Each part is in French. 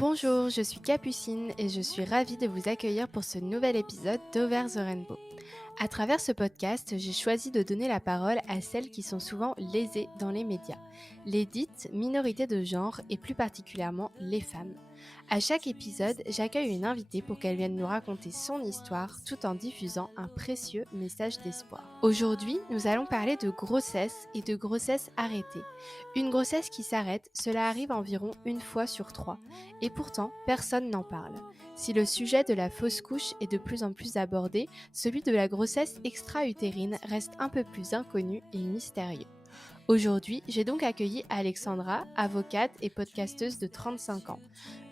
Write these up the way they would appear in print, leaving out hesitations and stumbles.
Bonjour, je suis Capucine et je suis ravie de vous accueillir pour ce nouvel épisode d'Over the Rainbow. À travers ce podcast, j'ai choisi de donner la parole à celles qui sont souvent lésées dans les médias, les dites minorités de genre et plus particulièrement les femmes. À chaque épisode, j'accueille une invitée pour qu'elle vienne nous raconter son histoire tout en diffusant un précieux message d'espoir. Aujourd'hui, nous allons parler de grossesse et de grossesse arrêtée. Une grossesse qui s'arrête, cela arrive environ une fois sur 3. Et pourtant, personne n'en parle. Si le sujet de la fausse couche est de plus en plus abordé, celui de la grossesse extra-utérine reste un peu plus inconnu et mystérieux. Aujourd'hui, j'ai donc accueilli Alexandra, avocate et podcasteuse de 35 ans.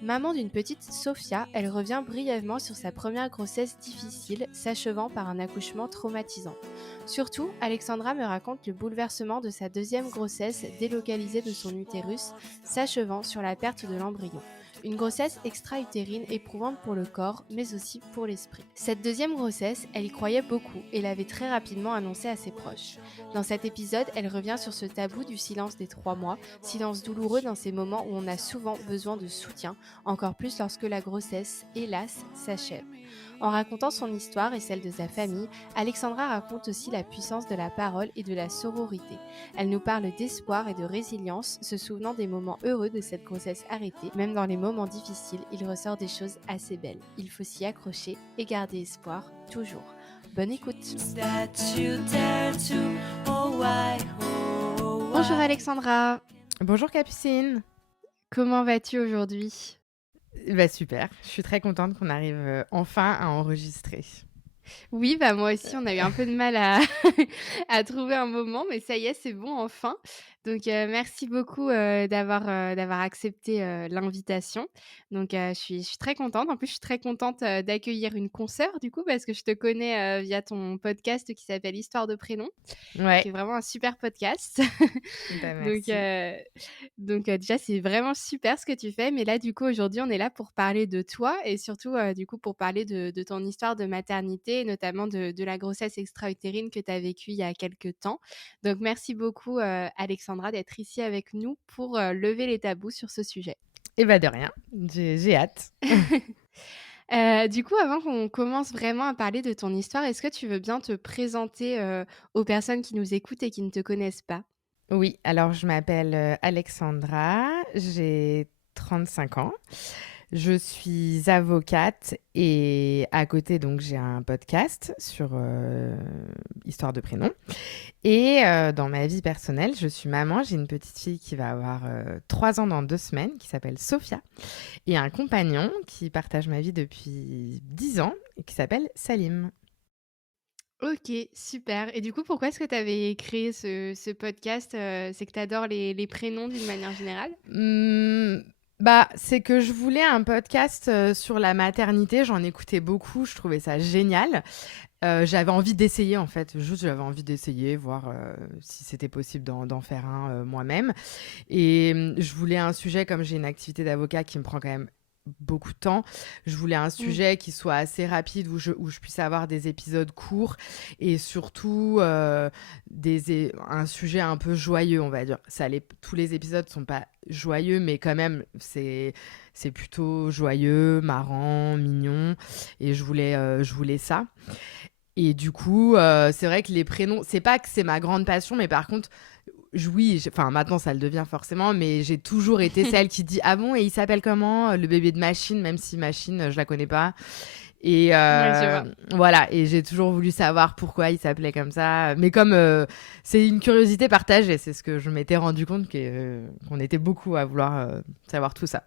Maman d'une petite Sophia, elle revient brièvement sur sa première grossesse difficile, s'achevant par un accouchement traumatisant. Surtout, Alexandra me raconte le bouleversement de sa deuxième grossesse délocalisée de son utérus, s'achevant sur la perte de l'embryon. Une grossesse extra-utérine éprouvante pour le corps, mais aussi pour l'esprit. Cette deuxième grossesse, elle y croyait beaucoup et l'avait très rapidement annoncée à ses proches. Dans cet épisode, elle revient sur ce tabou du silence des 3 mois, silence douloureux dans ces moments où on a souvent besoin de soutien, encore plus lorsque la grossesse, hélas, s'achève. En racontant son histoire et celle de sa famille, Alexandra raconte aussi la puissance de la parole et de la sororité. Elle nous parle d'espoir et de résilience, se souvenant des moments heureux de cette grossesse arrêtée. Même dans les moments difficiles, il ressort des choses assez belles. Il faut s'y accrocher et garder espoir, toujours. Bonne écoute. Bonjour Alexandra, Bonjour Capucine. comment vas-tu aujourd'hui ? Bah super, je suis très contente qu'on arrive enfin à enregistrer. Oui, moi aussi, on a eu un peu de mal à, à trouver un moment, mais ça y est, c'est bon, enfin. Donc, merci beaucoup d'avoir accepté l'invitation. Donc, je suis très contente. En plus, je suis très contente d'accueillir une consoeur, du coup, parce que je te connais via ton podcast qui s'appelle Histoire de prénom, Ouais, qui est vraiment un super podcast. bah Donc, merci. déjà, c'est vraiment super ce que tu fais. Mais là, du coup, aujourd'hui, on est là pour parler de toi et surtout, du coup, pour parler de ton histoire de maternité et notamment de la grossesse extra-utérine que tu as vécue il y a quelques temps. Donc, merci beaucoup, Alexandra, d'être ici avec nous pour lever les tabous sur ce sujet. Et bah de rien, j'ai hâte. Du coup, avant qu'on commence vraiment à parler de ton histoire, est-ce que tu veux bien te présenter aux personnes qui nous écoutent et qui ne te connaissent pas ? Oui, alors je m'appelle Alexandra, j'ai 35 ans. Je suis avocate et à côté, donc, j'ai un podcast sur Histoire de prénom. Et dans ma vie personnelle, je suis maman. J'ai une petite fille qui va avoir 3 ans dans 2 semaines, qui s'appelle Sophia. Et un compagnon qui partage ma vie depuis 10 ans et qui s'appelle Salim. OK, super. Et du coup, pourquoi est-ce que tu avais créé ce podcast? C'est que tu adores les prénoms d'une manière générale? Bah, c'est que je voulais un podcast sur la maternité. J'en écoutais beaucoup. Je trouvais ça génial. J'avais envie d'essayer, en fait. Juste, j'avais envie d'essayer, voir si c'était possible d'en faire un moi-même. Et je voulais un sujet, comme j'ai une activité d'avocat qui me prend quand même beaucoup de temps, je voulais un Mmh. sujet qui soit assez rapide, où je puisse avoir des épisodes courts et surtout un sujet un peu joyeux, on va dire. Tous les épisodes sont pas joyeux, mais quand même, c'est plutôt joyeux, marrant, mignon. Et je voulais ça. Et du coup, c'est vrai que les prénoms, c'est pas que c'est ma grande passion, mais par contre, oui, enfin maintenant ça le devient forcément, mais j'ai toujours été celle qui dit ah bon, et il s'appelle comment le bébé de Machine, même si Machine je la connais pas. Et Ouais, je vois. voilà, et j'ai toujours voulu savoir pourquoi il s'appelait comme ça, mais comme c'est une curiosité partagée, c'est ce que je m'étais rendu compte qu'on était beaucoup à vouloir savoir tout ça.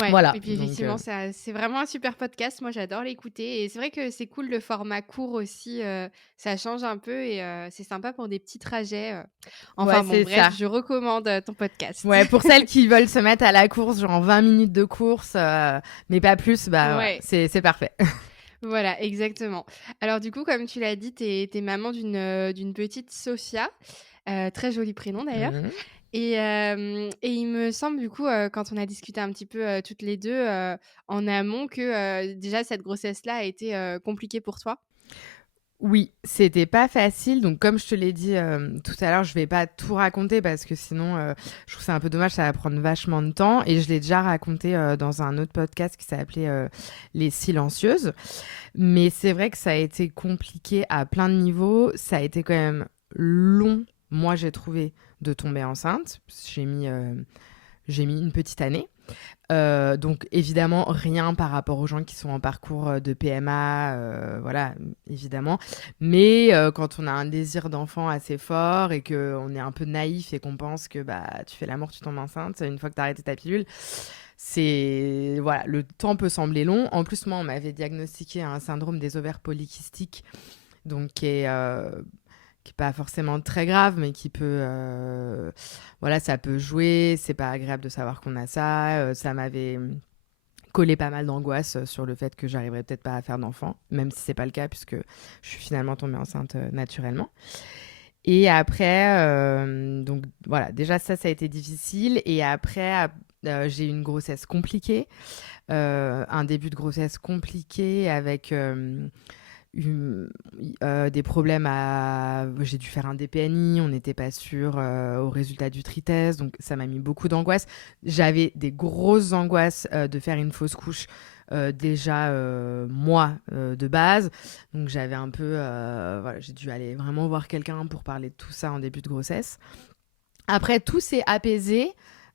Ouais, Voilà, et puis donc effectivement, c'est vraiment un super podcast. Moi, j'adore l'écouter et c'est vrai que c'est cool le format court aussi, ça change un peu et c'est sympa pour des petits trajets. ouais, Enfin bon, c'est bref, ça. je recommande ton podcast. Ouais, pour celles qui veulent se mettre à la course, genre 20 minutes de course, mais pas plus, bah voilà, Ouais, c'est parfait. voilà, exactement. Alors du coup, comme tu l'as dit, tu es maman d'une petite Sophia, très joli prénom d'ailleurs. Mhm. Et il me semble du coup, quand on a discuté un petit peu, toutes les 2 en amont que, déjà cette grossesse-là a été, compliquée pour toi? Oui, c'était pas facile. Donc, comme je te l'ai dit tout à l'heure, je vais pas tout raconter parce que sinon, je trouve ça un peu dommage, ça va prendre vachement de temps. Et je l'ai déjà raconté dans un autre podcast qui s'appelait Les Silencieuses. Mais c'est vrai que ça a été compliqué à plein de niveaux. Ça a été quand même long, moi, j'ai trouvé, de tomber enceinte. J'ai mis une petite année. Donc évidemment rien par rapport aux gens qui sont en parcours de PMA, voilà, évidemment. Mais quand on a un désir d'enfant assez fort et qu'on est un peu naïf et qu'on pense que bah tu fais l'amour, tu tombes enceinte une fois que tu as arrêté ta pilule, c'est voilà, le temps peut sembler long. En plus moi on m'avait diagnostiqué un syndrome des ovaires polykystiques, donc qui est pas forcément très grave, mais qui peut, voilà, ça peut jouer. C'est pas agréable de savoir qu'on a ça. Ça m'avait collé pas mal d'angoisse sur le fait que j'arriverais peut-être pas à faire d'enfant, même si c'est pas le cas puisque je suis finalement tombée enceinte naturellement. Et après, donc voilà, déjà ça a été difficile. Et après, j'ai eu une grossesse compliquée, un début de grossesse compliqué avec eu des problèmes à... J'ai dû faire un DPNI, on n'était pas sûr au résultat du tritest, donc ça m'a mis beaucoup d'angoisse. J'avais des grosses angoisses de faire une fausse couche déjà moi de base, donc j'avais un peu... voilà, j'ai dû aller vraiment voir quelqu'un pour parler de tout ça en début de grossesse. Après, tout s'est apaisé.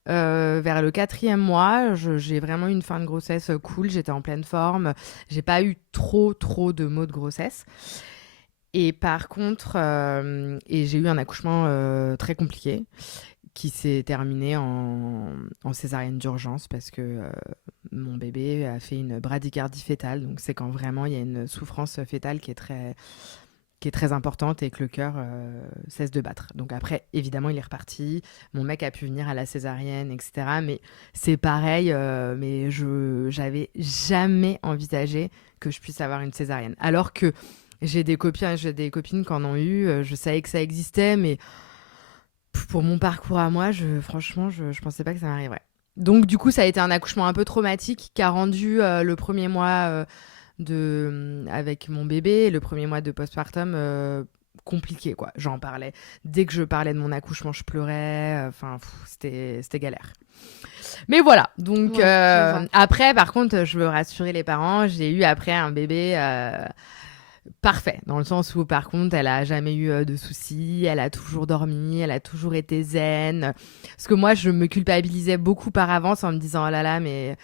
Vers le 4e mois, j'ai vraiment eu une fin de grossesse cool. J'étais en pleine forme. J'ai pas eu trop de maux de grossesse. Et par contre, et j'ai eu un accouchement très compliqué qui s'est terminé en césarienne d'urgence parce que mon bébé a fait une bradycardie fœtale. Donc c'est quand vraiment il y a une souffrance fœtale qui est très importante et que le cœur cesse de battre. Donc après, évidemment, il est reparti. Mon mec a pu venir à la césarienne, etc. Mais c'est pareil, mais j'avais jamais envisagé que je puisse avoir une césarienne. Alors que j'ai des copines qui en ont eu, je savais que ça existait, mais pour mon parcours à moi, franchement, je pensais pas que ça m'arriverait. Donc du coup, ça a été un accouchement un peu traumatique qui a rendu le premier mois avec mon bébé, le premier mois de postpartum compliqué, quoi. J'en parlais. Dès que je parlais de mon accouchement, je pleurais. Enfin, c'était galère. Mais voilà. Donc, Ouais, après, par contre, je veux rassurer les parents. J'ai eu après un bébé parfait. Dans le sens où, par contre, elle a jamais eu de soucis. Elle a toujours dormi. Elle a toujours été zen. Parce que moi, je me culpabilisais beaucoup par avance en me disant, oh là là, mais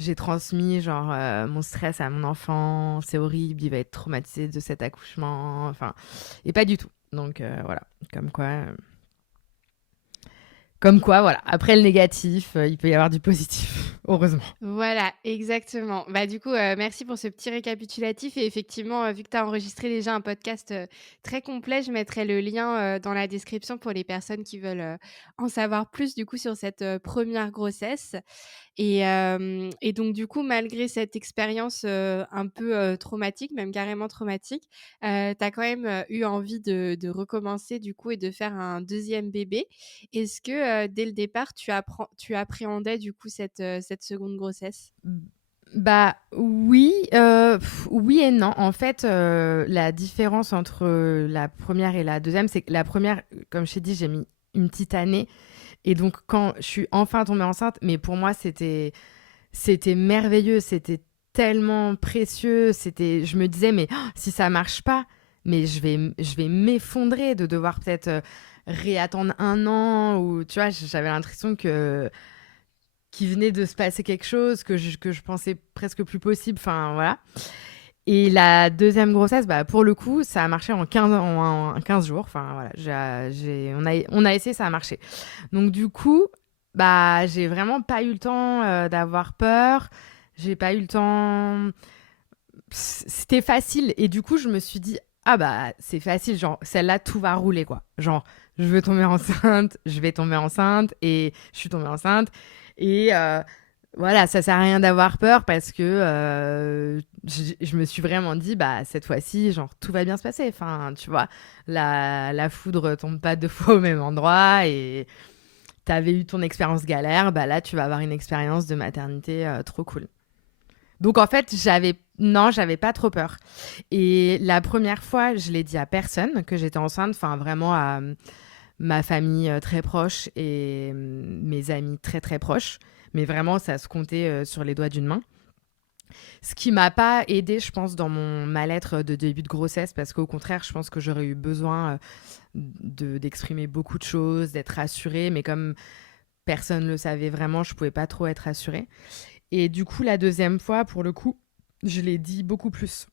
j'ai transmis genre mon stress à mon enfant, c'est horrible, il va être traumatisé de cet accouchement, enfin, et pas du tout. Donc voilà, comme quoi, voilà. Après le négatif, il peut y avoir du positif, heureusement. Voilà, exactement. Bah, du coup, merci pour ce petit récapitulatif et effectivement, vu que tu as enregistré déjà un podcast, très complet, je mettrai le lien, dans la description pour les personnes qui veulent, en savoir plus, du coup, sur cette, 1re grossesse. Et donc du coup, malgré cette expérience, un peu, traumatique, même carrément traumatique, tu as quand même, eu envie de recommencer du coup et de faire un 2e bébé. Est-ce que, dès le départ, tu appréhendais du coup cette seconde grossesse? Bah oui, oui et non. En fait, la différence entre la première et la deuxième, c'est que la première, comme je t'ai dit, j'ai mis une petite année. Et donc, quand je suis enfin tombée enceinte, mais pour moi, c'était merveilleux, c'était tellement précieux. Je me disais, mais oh, si ça marche pas, mais je vais m'effondrer de devoir peut-être réattendre un an. Ou tu vois, j'avais l'impression qu'il venait de se passer quelque chose que je pensais presque plus possible. Enfin, voilà. Et la deuxième grossesse, bah, pour le coup, ça a marché en 15 jours. Enfin, voilà, on a essayé, ça a marché. Donc, du coup, bah, j'ai vraiment pas eu le temps d'avoir peur. J'ai pas eu le temps. C'était facile. Et du coup, je me suis dit, ah bah, c'est facile. Genre, celle-là, tout va rouler, quoi. Genre, je veux tomber enceinte, je vais tomber enceinte. Et je suis tombée enceinte. Et voilà, ça sert à rien d'avoir peur parce que je me suis vraiment dit, bah, cette fois-ci, genre, tout va bien se passer. Enfin, tu vois, la foudre tombe pas 2 fois au même endroit et t'avais eu ton expérience galère, bah là, tu vas avoir une expérience de maternité trop cool. Donc, en fait, Non, j'avais pas trop peur. Et la première fois, je l'ai dit à personne que j'étais enceinte, enfin vraiment à ma famille très proche et mes amis très très proches. Mais vraiment, ça se comptait sur les doigts d'une main. Ce qui m'a pas aidé, je pense, dans mon mal-être de début de grossesse, parce qu'au contraire, je pense que j'aurais eu besoin d'exprimer beaucoup de choses, d'être rassurée, mais comme personne ne le savait vraiment, je pouvais pas trop être rassurée. Et du coup, la deuxième fois, pour le coup, je l'ai dit beaucoup plus.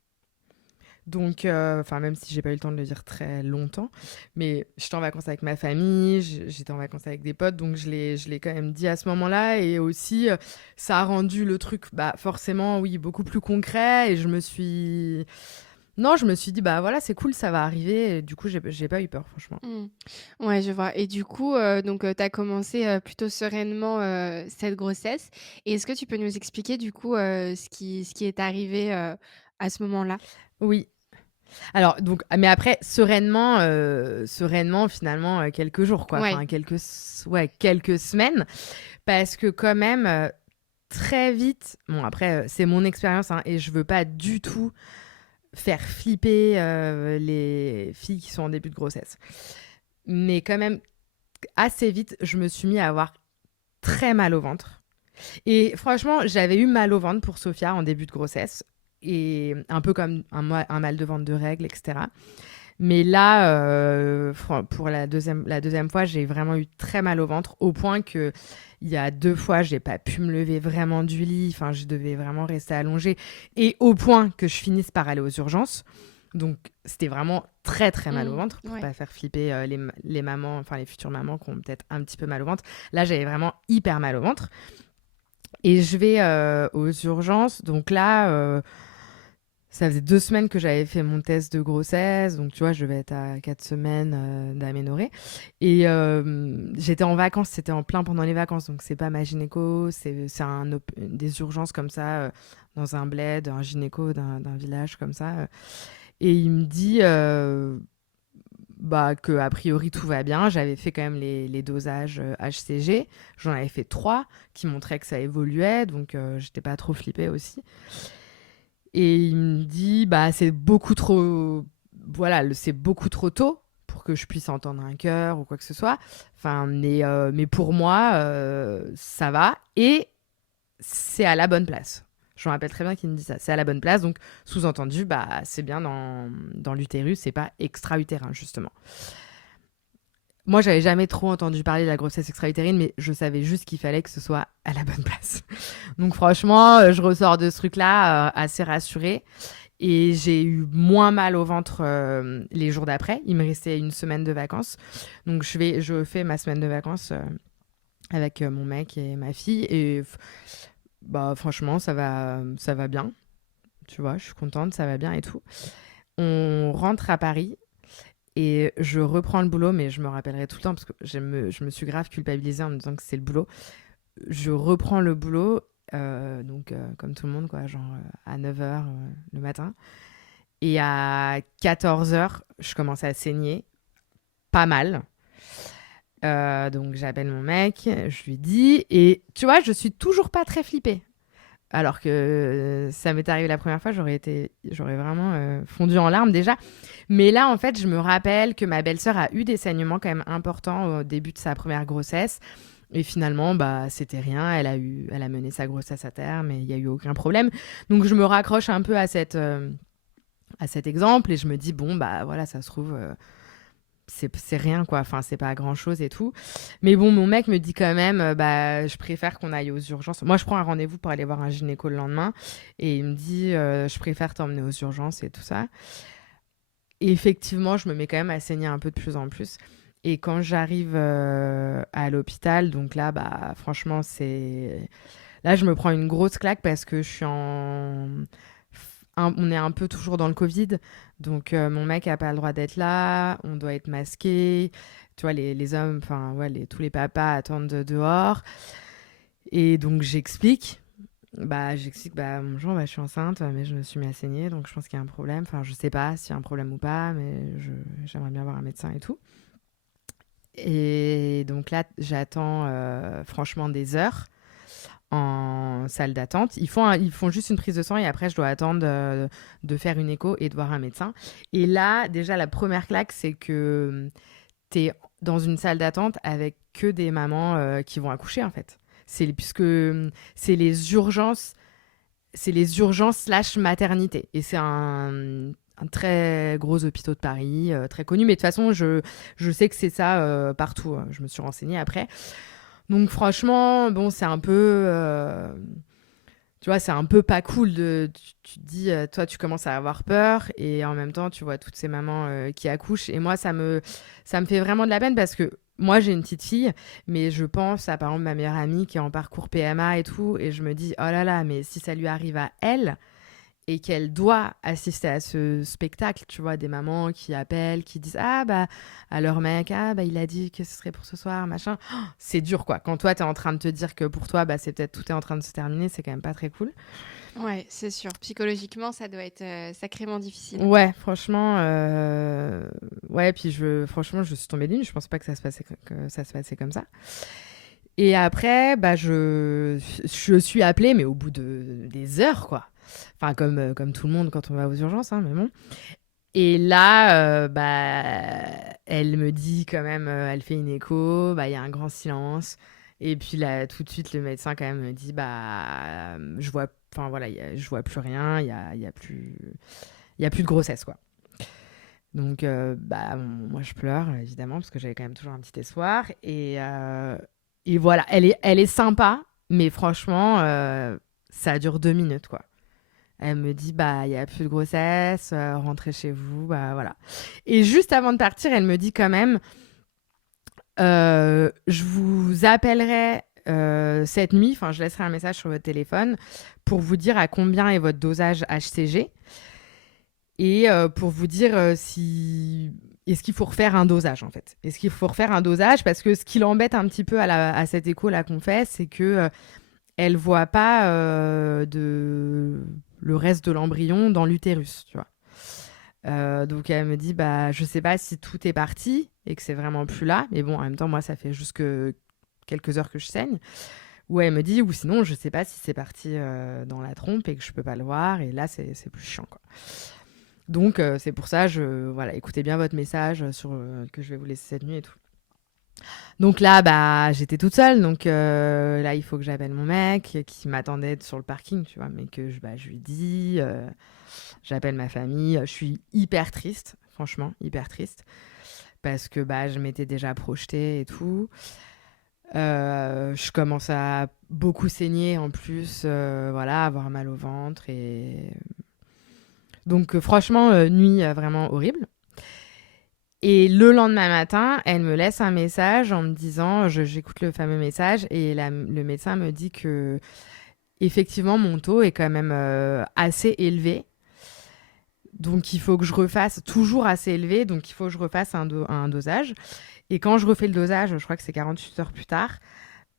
Donc, enfin, même si j'ai pas eu le temps de le dire très longtemps, mais j'étais en vacances avec ma famille, j'étais en vacances avec des potes, donc je l'ai quand même dit à ce moment-là. Et aussi, ça a rendu le truc, bah, forcément, oui, beaucoup plus concret. Et non, je me suis dit, bah voilà, c'est cool, ça va arriver. Et du coup, j'ai pas eu peur, franchement. Mmh. Ouais, je vois et du coup, donc tu as commencé, plutôt sereinement, cette grossesse et est-ce que tu peux nous expliquer du coup, ce qui est arrivé, à ce moment-là? Oui. Alors, donc, mais après, sereinement, finalement, quelques jours, quoi. Ouais. Enfin, ouais, quelques semaines. Parce que quand même, très vite, bon après, c'est mon expérience, hein, et je veux pas du tout faire flipper les filles qui sont en début de grossesse. Mais quand même, assez vite, je me suis mis à avoir très mal au ventre. Et franchement, j'avais eu mal au ventre pour Sophia en début de grossesse. Et un peu comme un mal de ventre de règles, etc. Mais là, pour la deuxième fois, j'ai vraiment eu très mal au ventre, au point que il y a 2 fois, j'ai pas pu me lever vraiment du lit. Enfin, je devais vraiment rester allongée. Et au point que je finisse par aller aux urgences. Donc, c'était vraiment très, très mal au Mmh. ventre pour Ouais. pas faire flipper les mamans, enfin les futures mamans qui ont peut-être un petit peu mal au ventre. Là, j'avais vraiment hyper mal au ventre. Et je vais aux urgences. Donc là, ça faisait 2 semaines que j'avais fait mon test de grossesse, donc tu vois, je devais être à 4 semaines d'aménorrhée. Et j'étais en vacances, c'était en plein pendant les vacances, donc c'est pas ma gynéco, c'est des urgences comme ça, dans un bled, un gynéco d'un village comme ça. Et il me dit bah, que a priori tout va bien. J'avais fait quand même les dosages HCG, j'en avais fait 3 qui montraient que ça évoluait, donc j'étais pas trop flippée aussi. Et il me dit, bah, c'est beaucoup trop, voilà, c'est beaucoup trop tôt pour que je puisse entendre un cœur ou quoi que ce soit. Enfin, mais pour moi, ça va et c'est à la bonne place. Je me rappelle très bien qu'il me dit ça. C'est à la bonne place, donc sous-entendu, bah, c'est bien dans l'utérus, c'est pas extra-utérin, justement. Moi, j'avais jamais trop entendu parler de la grossesse extra-utérine, mais je savais juste qu'il fallait que ce soit à la bonne place. Donc franchement, je ressors de ce truc-là assez rassurée. Et j'ai eu moins mal au ventre les jours d'après. Il me restait une semaine de vacances. Donc je fais ma semaine de vacances avec mon mec et ma fille. Et bah, franchement, ça va bien. Tu vois, je suis contente, ça va bien et tout. On rentre à Paris et je reprends le boulot, mais je me rappellerai tout le temps parce que je me suis grave culpabilisée en me disant que c'est le boulot. Je reprends le boulot, donc comme tout le monde, quoi, genre à 9h le matin. Et à 14h, je commence à saigner, pas mal. Donc j'appelle mon mec, je lui dis, et tu vois, je suis toujours pas très flippée. Alors que ça m'est arrivé la première fois, j'aurais vraiment fondu en larmes déjà. Mais là, en fait, je me rappelle que ma belle-sœur a eu des saignements quand même importants au début de sa première grossesse. Et finalement, bah, c'était rien. Elle a mené sa grossesse à terme et il n'y a eu aucun problème. Donc, je me raccroche un peu à cet exemple et je me dis, bon, bah voilà, ça se trouve, c'est rien, quoi. Enfin, c'est pas grand chose et tout. Mais bon, mon mec me dit quand même, bah, je préfère qu'on aille aux urgences. Moi, je prends un rendez-vous pour aller voir un gynéco le lendemain et il me dit, je préfère t'emmener aux urgences et tout ça. Et effectivement, je me mets quand même à saigner un peu de plus en plus. Et quand j'arrive à l'hôpital, donc là, bah, franchement, c'est. Là, je me prends une grosse claque parce que je suis en. On est un peu toujours dans le Covid. Donc, mon mec n'a pas le droit d'être là. On doit être masqué. Tu vois, les hommes, enfin, ouais, tous les papas attendent dehors. Et donc, j'explique, bah, bonjour, bah, je suis enceinte, mais je me suis mis à saigner, donc je pense qu'il y a un problème. Enfin, je sais pas s'il y a un problème ou pas, mais j'aimerais bien voir un médecin et tout. Et donc là, j'attends franchement des heures en salle d'attente. Ils font juste une prise de sang et après, je dois attendre de faire une écho et de voir un médecin. Et là, déjà, la première claque, c'est que t'es dans une salle d'attente avec que des mamans qui vont accoucher, en fait. Puisque c'est les urgences slash maternité. Et c'est un très gros hôpital de Paris, très connu. Mais de toute façon, je sais que c'est ça partout. Je me suis renseignée après. Donc franchement, bon, c'est un peu... tu vois, c'est un peu pas cool. Tu te dis, toi, tu commences à avoir peur. Et en même temps, tu vois toutes ces mamans qui accouchent. Et moi, ça me fait vraiment de la peine parce que moi, j'ai une petite fille. Mais je pense à, par exemple, ma meilleure amie qui est en parcours PMA et tout. Et je me dis, oh là là, mais si ça lui arrive à elle... et qu'elle doit assister à ce spectacle, tu vois, des mamans qui appellent, qui disent ah bah à leur mec il a dit que ce serait pour ce soir, machin. Oh, c'est dur quoi. Quand toi t'es en train de te dire que pour toi c'est peut-être tout est en train de se terminer, c'est quand même pas très cool. Ouais, c'est sûr. Psychologiquement, ça doit être sacrément difficile. Ouais, franchement, ouais, puis franchement, je suis tombée d'une. Je pense pas que ça se passait comme ça. Et après, je suis appelée, mais au bout des heures, quoi. Enfin, comme tout le monde quand on va aux urgences, hein, mais bon. Et là, elle me dit quand même, elle fait une écho, il y a un grand silence. Et puis là, tout de suite, le médecin quand même me dit, je vois, enfin voilà, je vois plus rien, il y a plus de grossesse, quoi. Donc, moi, je pleure, évidemment, parce que j'avais quand même toujours un petit espoir. Et voilà, elle est sympa, mais franchement, ça dure 2 minutes, quoi. Elle me dit, il n'y a plus de grossesse, rentrez chez vous, voilà. Et juste avant de partir, elle me dit quand même, je vous appellerai cette nuit, enfin, je laisserai un message sur votre téléphone pour vous dire à combien est votre dosage HCG et pour vous dire si... Est-ce qu'il faut refaire un dosage, en fait? Est-ce qu'il faut refaire un dosage? Parce que ce qui l'embête un petit peu à cette écho-là qu'on fait, c'est que elle voit pas le reste de l'embryon dans l'utérus, tu vois. Donc elle me dit, je sais pas si tout est parti et que c'est vraiment plus là. Mais bon, en même temps, moi, ça fait juste que quelques heures que je saigne. Ou elle me dit, ou sinon, je sais pas si c'est parti dans la trompe et que je peux pas le voir. Et là, c'est plus chiant, quoi. Donc, c'est pour ça, voilà, écoutez bien votre message que je vais vous laisser cette nuit et tout. Donc là, j'étais toute seule. Donc là, il faut que j'appelle mon mec qui m'attendait sur le parking, tu vois. Mais que je lui dis, j'appelle ma famille. Je suis hyper triste, franchement, hyper triste. Parce que je m'étais déjà projetée et tout. Je commence à beaucoup saigner en plus, voilà, avoir mal au ventre. Donc franchement, nuit vraiment horrible. Et le lendemain matin, elle me laisse un message en me disant, j'écoute le fameux message, et le médecin me dit que effectivement mon taux est quand même assez élevé. Donc il faut que je refasse, toujours assez élevé, donc il faut que je refasse un dosage. Et quand je refais le dosage, je crois que c'est 48 heures plus tard,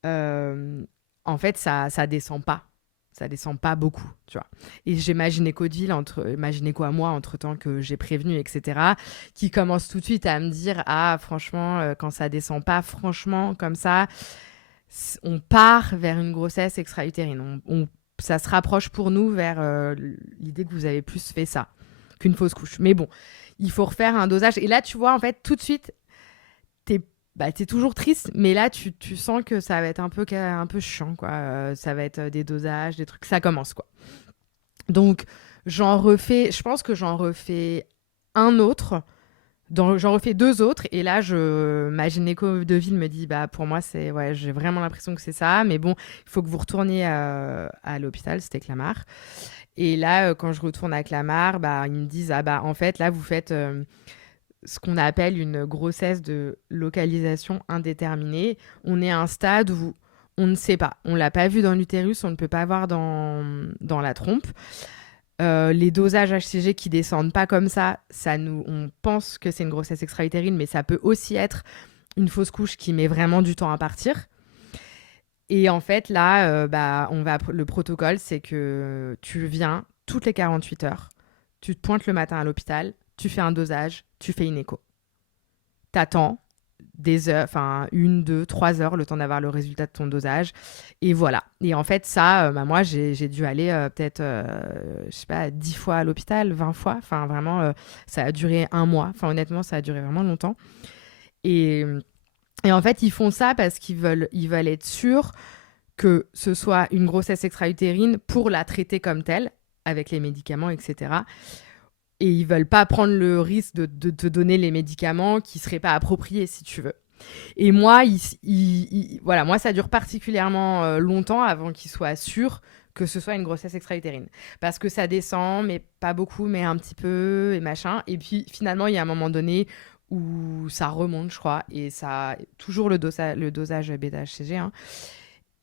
en fait ça descend pas. Ça descend pas beaucoup, tu vois. Et j'ai ma gynéco à moi, entre-temps que j'ai prévenu, etc., qui commence tout de suite à me dire, franchement, quand ça descend pas, franchement, comme ça, on part vers une grossesse extra-utérine. Ça se rapproche pour nous vers l'idée que vous avez plus fait ça qu'une fausse couche. Mais bon, il faut refaire un dosage. Et là, tu vois, en fait, tout de suite, t'es toujours triste, mais là, tu sens que ça va être un peu chiant, quoi. Ça va être des dosages, des trucs. Ça commence, quoi. Donc, je pense que j'en refais un autre. J'en refais 2 autres. Et là, ma gynéco de ville me dit, pour moi, j'ai vraiment l'impression que c'est ça. Mais bon, il faut que vous retourniez à l'hôpital. C'était Clamart. Et là, quand je retourne à Clamart, ils me disent, en fait, là, vous faites... ce qu'on appelle une grossesse de localisation indéterminée. On est à un stade où on ne sait pas. On ne l'a pas vu dans l'utérus, on ne peut pas voir dans la trompe. Les dosages HCG qui descendent pas comme ça, on pense que c'est une grossesse extra-utérine, mais ça peut aussi être une fausse couche qui met vraiment du temps à partir. Et en fait, là, le protocole, c'est que tu viens toutes les 48 heures, tu te pointes le matin à l'hôpital, tu fais un dosage, tu fais une écho. T'attends des heures, enfin 1, 2, 3 heures, le temps d'avoir le résultat de ton dosage. Et voilà. Et en fait, ça, moi, j'ai dû aller peut-être, je sais pas, 10 fois à l'hôpital, 20 fois. Enfin, vraiment, ça a duré un mois. Enfin, honnêtement, ça a duré vraiment longtemps. Et, et en fait, ils font ça parce qu'ils veulent être sûrs que ce soit une grossesse extra-utérine pour la traiter comme telle, avec les médicaments, etc. Et ils veulent pas prendre le risque de te donner les médicaments qui seraient pas appropriés, si tu veux. Et moi, voilà, moi, ça dure particulièrement longtemps avant qu'ils soient sûrs que ce soit une grossesse extra-utérine. Parce que ça descend, mais pas beaucoup, mais un petit peu, et machin. Et puis, finalement, il y a un moment donné où ça remonte, je crois, et ça toujours le dosage bêta-HCG, hein.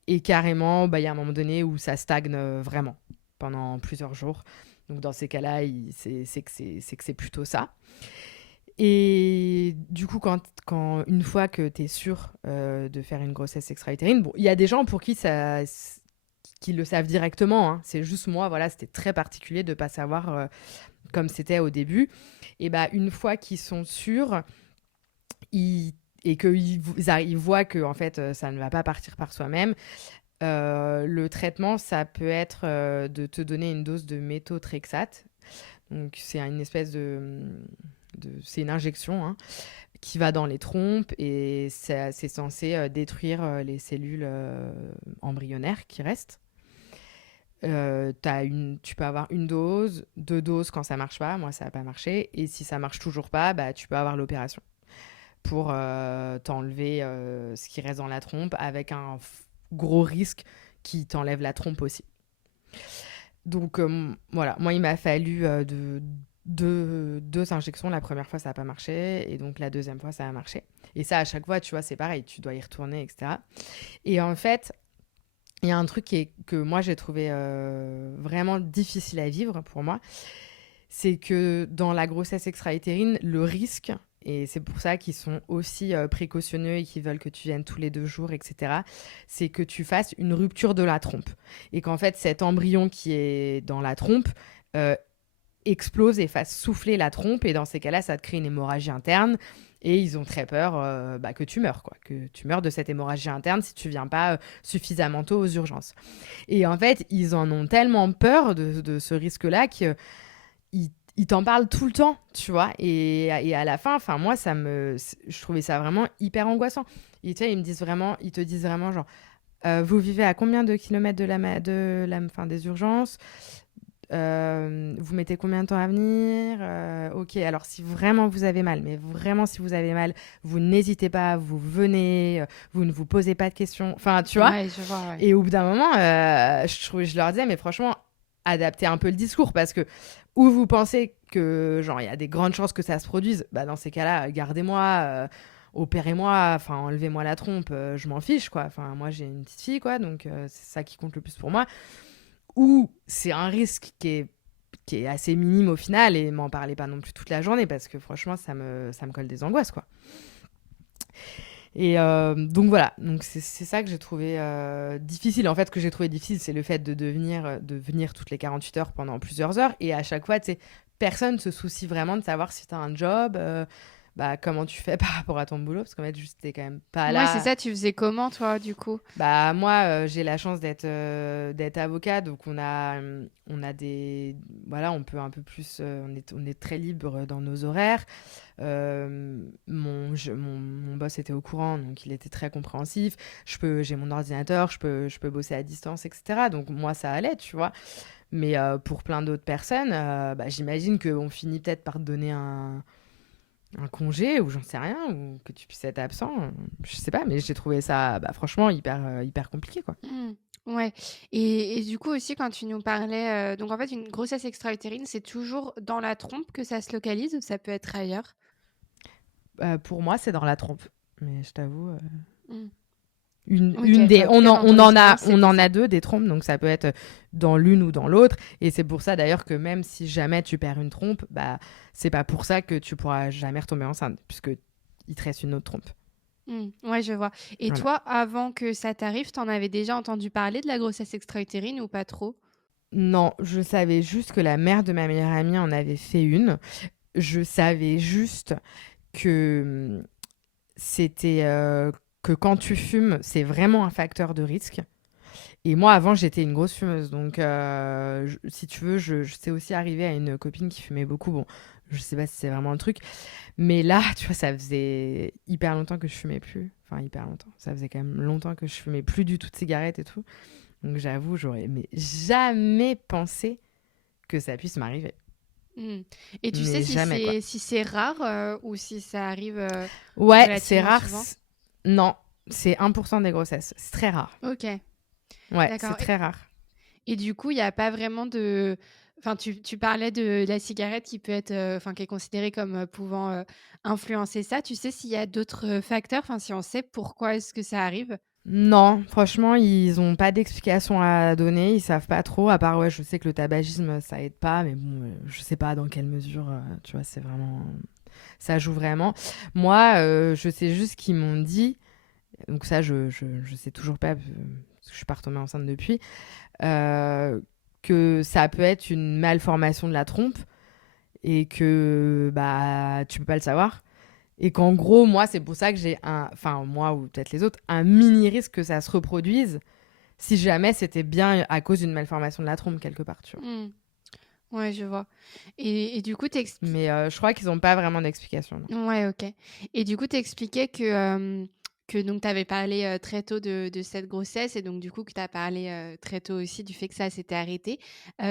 Et carrément, il y a un moment donné où ça stagne vraiment pendant plusieurs jours. Donc, dans ces cas-là, c'est que c'est plutôt ça. Et du coup, une fois que tu es sûr de faire une grossesse extra-utérine, bon, il y a des gens pour qui qui le savent directement, hein. C'est juste moi, voilà, c'était très particulier de ne pas savoir comme c'était au début. Et une fois qu'ils sont sûrs, et qu'ils voient que en fait, ça ne va pas partir par soi-même, le traitement, ça peut être de te donner une dose de méthotrexate. Donc, c'est une espèce c'est une injection, hein, qui va dans les trompes et c'est censé détruire les cellules embryonnaires qui restent. Tu peux avoir une dose, 2 doses quand ça marche pas. Moi, ça n'a pas marché. Et si ça marche toujours pas, tu peux avoir l'opération pour t'enlever ce qui reste dans la trompe avec un gros risque qui t'enlève la trompe aussi. Donc voilà, moi il m'a fallu deux injections. La première fois ça n'a pas marché et donc la deuxième fois ça a marché. Et ça à chaque fois, tu vois, c'est pareil, tu dois y retourner, etc. Et en fait, il y a un truc que moi j'ai trouvé vraiment difficile à vivre pour moi, c'est que dans la grossesse extra-utérine, le risque, et c'est pour ça qu'ils sont aussi précautionneux et qu'ils veulent que tu viennes tous les 2 jours, etc., c'est que tu fasses une rupture de la trompe. Et qu'en fait, cet embryon qui est dans la trompe explose et fasse souffler la trompe. Et dans ces cas-là, ça te crée une hémorragie interne. Et ils ont très peur que tu meurs, quoi. Que tu meurs de cette hémorragie interne si tu viens pas suffisamment tôt aux urgences. Et en fait, ils en ont tellement peur de ce risque-là qu'ils t'en parlent tout le temps, tu vois. Et à la fin, moi, je trouvais ça vraiment hyper angoissant. Et tu sais, ils te disent vraiment genre, vous vivez à combien de kilomètres des urgences? Vous mettez combien de temps à venir? Ok, alors si vraiment vous avez mal, mais vraiment si vous avez mal, vous n'hésitez pas, vous venez, vous ne vous posez pas de questions. Enfin, tu vois. Ouais, je vois, ouais. Et au bout d'un moment, je leur disais, mais franchement, adaptez un peu le discours parce que ou vous pensez que genre il y a des grandes chances que ça se produise, dans ces cas-là, gardez-moi. Opérez-moi, enfin enlevez-moi la trompe, je m'en fiche quoi. Enfin moi j'ai une petite fille quoi, donc c'est ça qui compte le plus pour moi. Ou c'est un risque qui est assez minime au final et m'en parlez pas non plus toute la journée parce que franchement ça me colle des angoisses quoi. Et donc voilà, donc c'est ça que j'ai trouvé difficile. En fait, ce que j'ai trouvé difficile, c'est le fait de venir toutes les 48 heures pendant plusieurs heures. Et à chaque fois, tu sais, personne se soucie vraiment de savoir si tu as un job, comment tu fais par rapport à ton boulot, parce qu'en fait, juste, t'es quand même pas là. Ouais, c'est ça, tu faisais comment, toi, du coup? Moi, j'ai la chance d'être avocat, donc on a des... Voilà, on peut un peu plus... on est très libre dans nos horaires. Mon boss était au courant, donc il était très compréhensif. J'ai mon ordinateur, je peux bosser à distance, etc. Donc moi, ça allait, tu vois. Mais pour plein d'autres personnes, j'imagine qu'on finit peut-être par te donner un congé ou j'en sais rien, ou que tu puisses être absent, je sais pas, mais j'ai trouvé ça franchement hyper compliqué quoi. Ouais. Et du coup aussi quand tu nous parlais, donc en fait une grossesse extra-utérine, c'est toujours dans la trompe que ça se localise ou ça peut être ailleurs? Pour moi c'est dans la trompe, mais je t'avoue Mmh. une OK, des en tout cas dans ton histoire, on c'était en ça. a 2 des trompes, donc ça peut être dans l'une ou dans l'autre, et c'est pour ça d'ailleurs que même si jamais tu perds une trompe, c'est pas pour ça que tu pourras jamais retomber enceinte puisque il te reste une autre trompe. Ouais, je vois. Et Voilà. toi, avant que ça t'arrive, t'en avais déjà entendu parler de la grossesse extra-utérine ou pas trop? Non, je savais juste que la mère de ma meilleure amie en avait fait une. Je savais juste que c'était que quand tu fumes, c'est vraiment un facteur de risque. Et moi, avant, j'étais une grosse fumeuse. Donc, si tu veux, je sais aussi arriver à une copine qui fumait beaucoup. Bon, je sais pas si c'est vraiment le truc. Mais là, tu vois, ça faisait hyper longtemps que je fumais plus. Enfin, hyper longtemps. Ça faisait quand même longtemps que je fumais plus du tout de cigarettes et tout. Donc, j'avoue, j'aurais mais jamais pensé que ça puisse m'arriver. Hmm. Et tu sais Mais jamais, quoi. si c'est rare ou si ça arrive Ouais, c'est relativement rare. souvent? Non, c'est 1% des grossesses. C'est très rare. Ok, Ouais, c'est d'accord. très rare. Et du coup, il n'y a pas vraiment de... Enfin, tu parlais de la cigarette qui peut être, enfin, qui est considérée comme pouvant influencer ça. Tu sais s'il y a d'autres facteurs, enfin, si on sait pourquoi est-ce que ça arrive? Non, franchement, ils ont pas d'explication à donner, ils savent pas trop, à part, ouais, je sais que le tabagisme, ça aide pas, mais bon, je sais pas dans quelle mesure, tu vois, c'est vraiment... Ça joue vraiment. Moi, je sais juste qu'ils m'ont dit, donc ça, je sais toujours pas, parce que je suis pas retombée enceinte depuis, euh, que ça peut être une malformation de la trompe, et que, bah, tu peux pas le savoir. Et qu'en gros, moi, c'est pour ça que j'ai enfin, moi ou peut-être les autres, un mini risque que ça se reproduise si jamais c'était bien à cause d'une malformation de la trompe quelque part, tu vois. Hmm. Ouais, je vois. Et du coup, Mais je crois qu'ils n'ont pas vraiment d'explication. Non. ouais, ok. Et du coup, t'expliquais que donc tu avais parlé très tôt de cette grossesse et donc du coup que tu as parlé très tôt aussi du fait que ça s'était arrêté.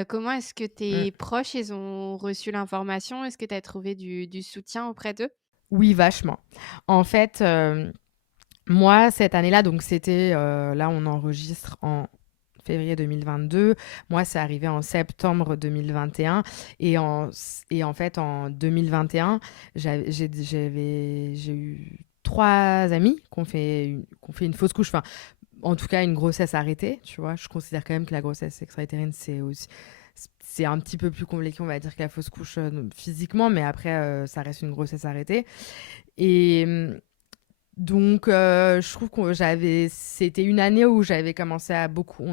Comment est-ce que Mm. tes proches, ils ont reçu l'information? Est-ce que tu as trouvé du soutien auprès d'eux? Oui, vachement. En fait, moi, cette année-là, donc c'était, là, on enregistre en février 2022. Moi, c'est arrivé en septembre 2021. Et en fait, en 2021, j'ai eu trois amis qui ont fait une fausse couche. Enfin, en tout cas, une grossesse arrêtée, tu vois. Je considère quand même que la grossesse extra-utérine, c'est un petit peu plus compliqué, on va dire, que la fausse couche physiquement, mais après, ça reste une grossesse arrêtée. Et donc, je trouve que c'était une année où on avait commencé à beaucoup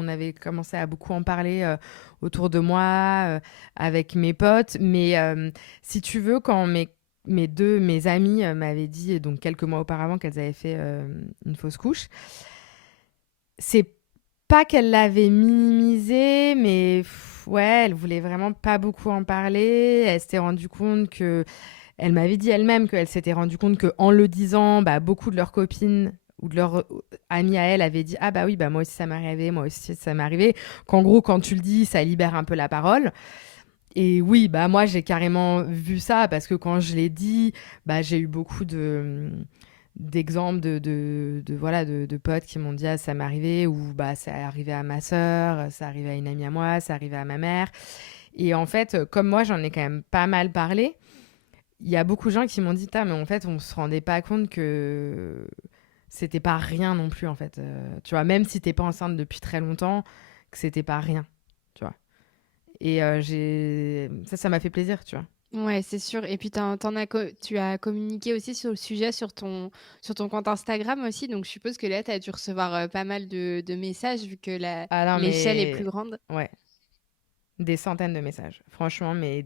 en parler autour de moi, avec mes potes. Mais si tu veux, quand mes amies m'avaient dit, donc quelques mois auparavant, qu'elles avaient fait une fausse couche, c'est pas qu'elles l'avaient minimisé, mais ouais, elles voulaient vraiment pas beaucoup en parler. Elles s'étaient rendues compte que elle m'avait dit elle-même qu'elle s'était rendue compte qu'en le disant, bah, beaucoup de leurs copines ou de leurs amis à elle avaient dit ah bah oui, bah moi aussi ça m'est arrivé, moi aussi ça m'est arrivé. Qu'en gros, quand tu le dis, ça libère un peu la parole. Et oui, bah moi j'ai carrément vu ça parce que quand je l'ai dit, bah j'ai eu beaucoup d'exemples voilà de potes qui m'ont dit ah ça m'est arrivé ou bah ça est arrivé à ma sœur, ça est arrivé à une amie à moi, ça est arrivé à ma mère. Et en fait, comme moi j'en ai quand même pas mal parlé, il y a beaucoup de gens qui m'ont dit, mais en fait, on se rendait pas compte que c'était pas rien non plus, en fait. Tu vois, même si t'es pas enceinte depuis très longtemps, que c'était pas rien, tu vois. Et ça m'a fait plaisir, tu vois. Ouais, c'est sûr. Et puis, tu as communiqué aussi sur le sujet sur ton compte Instagram aussi. Donc, je suppose que là, tu as dû recevoir pas mal de messages vu que Ah non, l'échelle est plus mais grande. ouais, des centaines de messages. Franchement, mais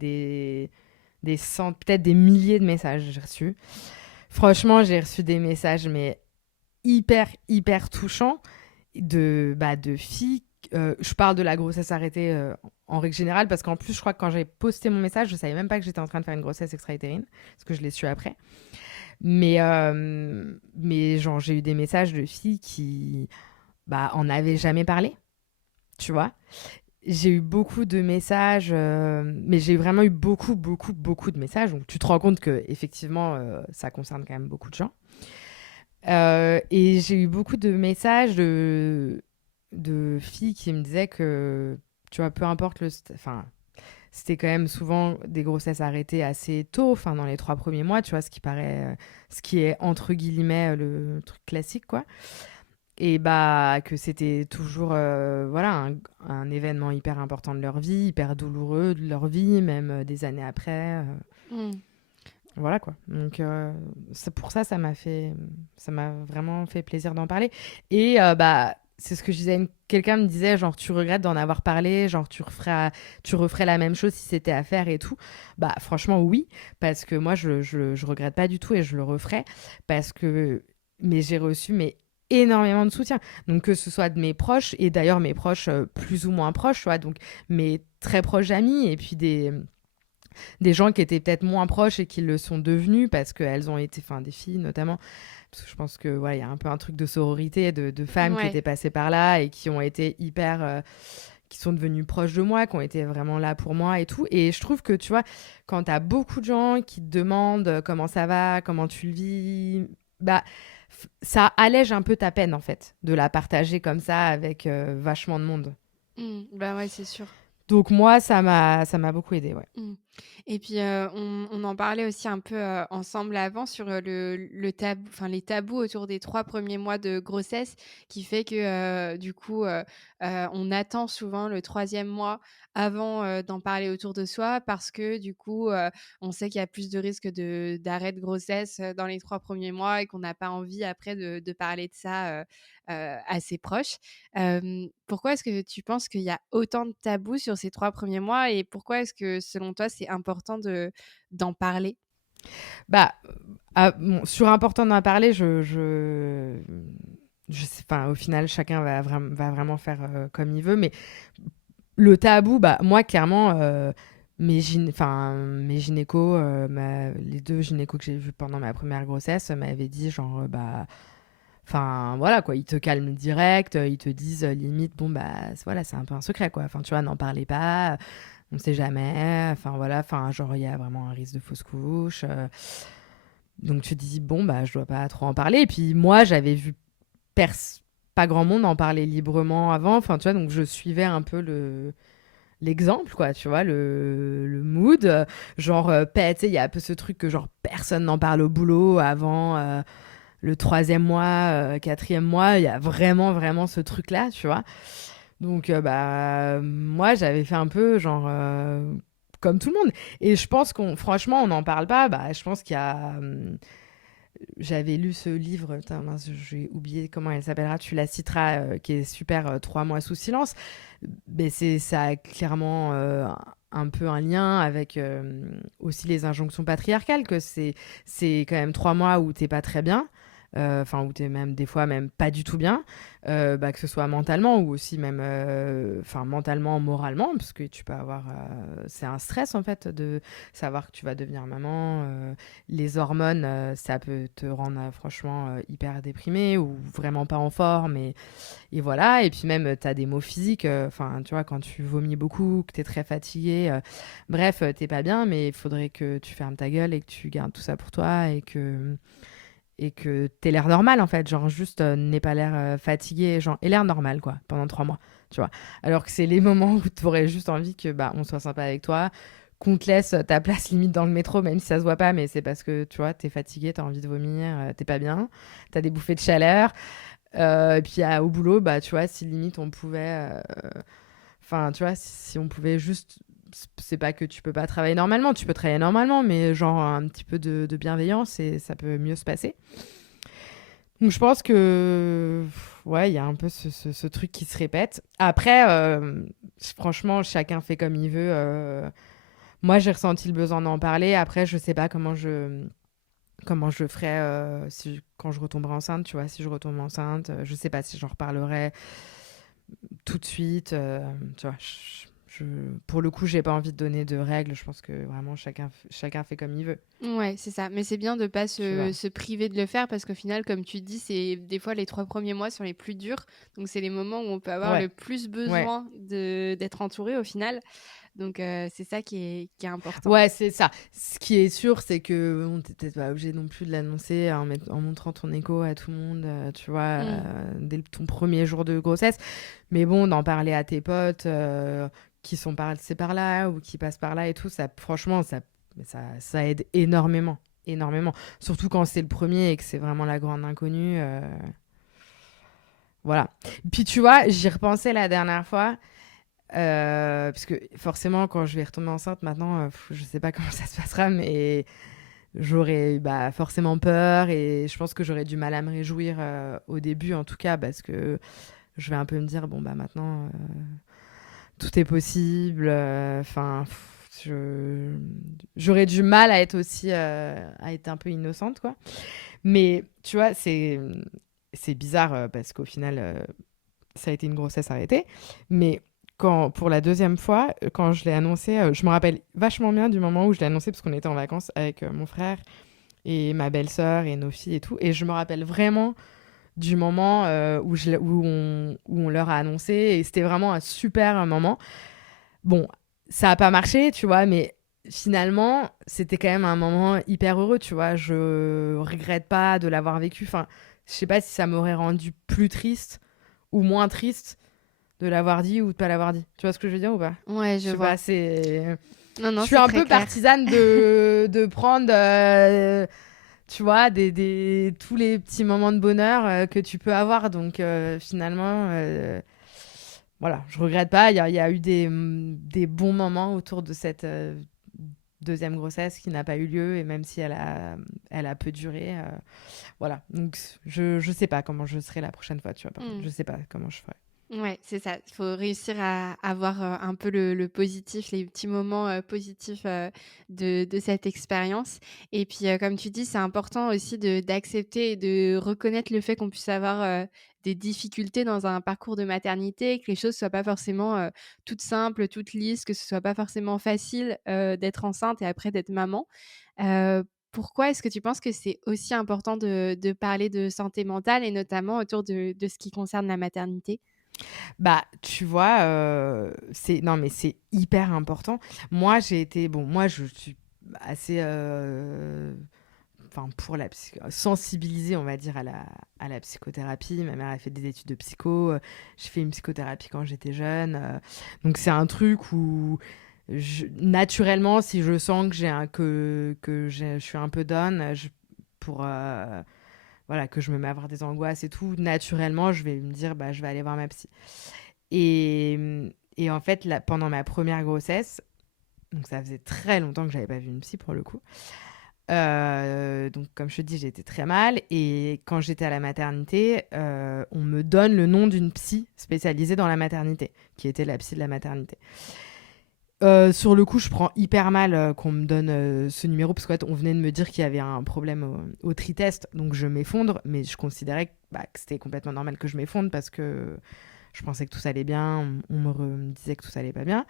peut-être des milliers de messages j'ai reçus. Franchement, j'ai reçu des messages, mais hyper, hyper touchants de filles. Je parle de la grossesse arrêtée en règle générale parce qu'en plus, je crois que quand j'ai posté mon message, je savais même pas que j'étais en train de faire une grossesse extra-utérine parce que je l'ai su après. Mais genre, j'ai eu des messages de filles qui en avaient jamais parlé, tu vois. J'ai eu beaucoup de messages, mais j'ai vraiment eu beaucoup, beaucoup, beaucoup de messages. Donc tu te rends compte que effectivement, ça concerne quand même beaucoup de gens. Et j'ai eu beaucoup de messages de filles qui me disaient que, tu vois, peu importe enfin, c'était quand même souvent des grossesses arrêtées assez tôt, enfin, dans les 3 premiers mois, tu vois, ce qui est entre guillemets le truc classique, quoi. Et bah, que c'était toujours, voilà, un événement hyper important de leur vie, hyper douloureux de leur vie, même des années après. Hmm. Voilà quoi. Donc pour ça, ça m'a vraiment fait plaisir d'en parler. Et bah c'est ce que je disais, quelqu'un me disait, genre, tu regrettes d'en avoir parlé, genre, tu referais la même chose si c'était à faire et tout. Bah, franchement, oui, parce que moi, je regrette pas du tout et je le referais, parce que, mais j'ai reçu, mais énormément de soutien. Donc, que ce soit de mes proches, et d'ailleurs, mes proches plus ou moins proches, tu vois, donc, mes très proches amis, et puis des gens qui étaient peut-être moins proches et qui le sont devenus parce qu'elles ont été, enfin, des filles notamment, parce que je pense que voilà, il y a un peu un truc de sororité de femmes qui Ouais. étaient passées par là et qui ont été hyper qui sont devenues proches de moi, qui ont été vraiment là pour moi et tout. Et je trouve que tu vois, quand t'as beaucoup de gens qui te demandent comment ça va, comment tu le vis, bah ça allège un peu ta peine en fait de la partager comme ça avec vachement de monde. Bah ouais, c'est sûr. Donc moi ça m'a beaucoup aidé, ouais. Mmh. Et puis, on en parlait aussi un peu, ensemble avant sur, le tabou enfin les tabous autour des 3 premiers mois de grossesse qui fait que, du coup, on attend souvent le troisième mois avant, d'en parler autour de soi parce que du coup, on sait qu'il y a plus de risques d'arrêt de grossesse, dans les 3 premiers mois et qu'on n'a pas envie après de parler de ça, à ses proches. Pourquoi est-ce que tu penses qu'il y a autant de tabous sur ces 3 premiers mois et pourquoi est-ce que, selon toi, c'est important d'en parler? Bah, bon, sur important d'en parler, je sais, enfin, au final, chacun va vraiment faire comme il veut. Mais le tabou, bah, moi, clairement, mes gynécos, les deux gynécos que j'ai vus pendant ma première grossesse m'avaient dit, genre, bah, enfin, voilà, quoi, ils te calment direct, ils te disent limite, bon, bah, voilà, c'est un peu un secret, quoi. Enfin, tu vois, n'en parlez pas, on sait jamais. Enfin, voilà, enfin, genre, il y a vraiment un risque de fausse couche. Donc tu te dis, bon, bah, je dois pas trop en parler. Et puis moi, j'avais vu pas grand monde en parler librement avant. Enfin, tu vois, donc je suivais un peu l'exemple, quoi, tu vois, le mood. Genre, tu sais, il y a un peu ce truc que, genre, personne n'en parle au boulot avant le troisième mois, quatrième mois. Il y a vraiment, vraiment ce truc-là, tu vois. Donc, bah, moi, j'avais fait un peu, genre, comme tout le monde. Et je pense franchement, on n'en parle pas. Bah, je pense qu'il y a. J'avais lu ce livre, putain, mince, j'ai oublié comment elle s'appellera, tu la citeras, qui est super, 3 mois sous silence. Mais ça a clairement un peu un lien avec aussi les injonctions patriarcales, que c'est quand même 3 mois où t'es pas très bien, enfin où t'es même des fois même pas du tout bien, bah, que ce soit mentalement ou aussi même enfin mentalement, moralement, parce que tu peux avoir c'est un stress en fait de savoir que tu vas devenir maman, les hormones, ça peut te rendre franchement hyper déprimé ou vraiment pas en forme et voilà. Et puis même tu as des maux physiques, enfin tu vois, quand tu vomis beaucoup, que tu es très fatigué, bref, t'es pas bien, mais il faudrait que tu fermes ta gueule et que tu gardes tout ça pour toi et que t'aies l'air normal en fait, genre juste n'aie pas l'air fatigué, genre et l'air normal quoi, pendant 3 mois, tu vois. Alors que c'est les moments où t'aurais juste envie que bah on soit sympa avec toi, qu'on te laisse ta place limite dans le métro, même si ça se voit pas, mais c'est parce que tu vois, t'es fatigué, t'as envie de vomir, t'es pas bien, t'as des bouffées de chaleur. Et puis au boulot, bah tu vois, si limite on pouvait, enfin tu vois, si on pouvait juste, c'est pas que tu peux pas travailler normalement, tu peux travailler normalement, mais genre un petit peu de bienveillance et ça peut mieux se passer. Donc je pense que ouais, il y a un peu ce truc qui se répète. Après, franchement, chacun fait comme il veut. Moi, j'ai ressenti le besoin d'en parler. Après, je sais pas comment je ferais quand je retomberai enceinte, tu vois, si je retombe enceinte. Je sais pas si j'en reparlerai tout de suite. Tu vois, pour le coup, j'ai pas envie de donner de règles. Je pense que vraiment chacun fait comme il veut, Ouais, c'est ça. Mais c'est bien de pas tu vois. se priver de le faire parce qu'au final, comme tu dis, c'est des fois les 3 premiers mois sont les plus durs. Donc c'est les moments où on peut avoir Ouais, le plus ouais. besoin d'être entouré au final. Donc c'est ça qui est important. Ouais, c'est ça. Ce qui est sûr, c'est que on t'es peut-être pas obligé non plus de l'annoncer en montrant ton écho à tout le monde, tu vois, Mmh. dès ton premier jour de grossesse. Mais bon, d'en parler à tes potes qui sont passés par là ou qui passent par là et tout, ça, franchement, ça aide énormément. Énormément. Surtout quand c'est le premier et que c'est vraiment la grande inconnue. Voilà. Puis tu vois, j'y repensais la dernière fois. Parce que forcément, quand je vais retomber enceinte maintenant, je sais pas comment ça se passera, mais j'aurais bah, forcément peur et je pense que j'aurais du mal à me réjouir au début, en tout cas, parce que je vais un peu me dire, bon, bah maintenant, tout est possible. Enfin, j'aurais du mal à être aussi, à être un peu innocente, quoi. Mais tu vois, c'est bizarre parce qu'au final, ça a été une grossesse arrêtée. Mais pour la deuxième fois, quand je l'ai annoncé, je me rappelle vachement bien du moment où je l'ai annoncé parce qu'on était en vacances avec mon frère et ma belle-sœur et nos filles et tout. Et je me rappelle vraiment du moment où on leur a annoncé. Et c'était vraiment un super moment. Bon, ça a pas marché, tu vois, mais finalement, c'était quand même un moment hyper heureux, tu vois. Je regrette pas de l'avoir vécu. Enfin, je sais pas si ça m'aurait rendu plus triste ou moins triste de l'avoir dit ou de pas l'avoir dit. Tu vois ce que je veux dire ou pas? Ouais, Je je sais vois. pas, c'est... Non, Je non, suis c'est un très peu clair. partisane de prendre, tu vois, tous les petits moments de bonheur que tu peux avoir. Donc, finalement, voilà, je regrette pas. Il y a eu des bons moments autour de cette deuxième grossesse qui n'a pas eu lieu. Et même si elle a peu duré, voilà. Donc, je sais pas comment je serai la prochaine fois, tu vois. Par contre. Mm. Je sais pas comment je ferai. Ouais, c'est ça. Il faut réussir à avoir un peu le positif, les petits moments positifs de cette expérience. Et puis, comme tu dis, c'est important aussi d'accepter et de reconnaître le fait qu'on puisse avoir des difficultés dans un parcours de maternité, que les choses soient pas forcément toutes simples, toutes lisses, que ce soit pas forcément facile d'être enceinte et après d'être maman. Pourquoi est-ce que tu penses que c'est aussi important de parler de santé mentale et notamment autour de ce qui concerne la maternité? Bah, tu vois, non, mais c'est hyper important. Moi, j'ai été, bon, moi, je suis assez, enfin, pour sensibilisée, on va dire, à la psychothérapie. Ma mère a fait des études de psycho. J'ai fait une psychothérapie quand j'étais jeune. Donc, c'est un truc où, naturellement, si je sens je suis un peu down, pour, voilà, que je me mets à avoir des angoisses et tout, naturellement, je vais me dire, bah, je vais aller voir ma psy. Et en fait, pendant ma première grossesse, donc ça faisait très longtemps que j'avais pas vu une psy pour le coup. Donc, comme je te dis, j'étais très mal. Et quand j'étais à la maternité, on me donne le nom d'une psy spécialisée dans la maternité, qui était la psy de la maternité. Sur le coup, je prends hyper mal qu'on me donne ce numéro, parce qu'en fait, on venait de me dire qu'il y avait un problème au tri-test, donc je m'effondre, mais je considérais que c'était complètement normal que je m'effondre, parce que je pensais que tout allait bien, on me disait que tout allait pas bien.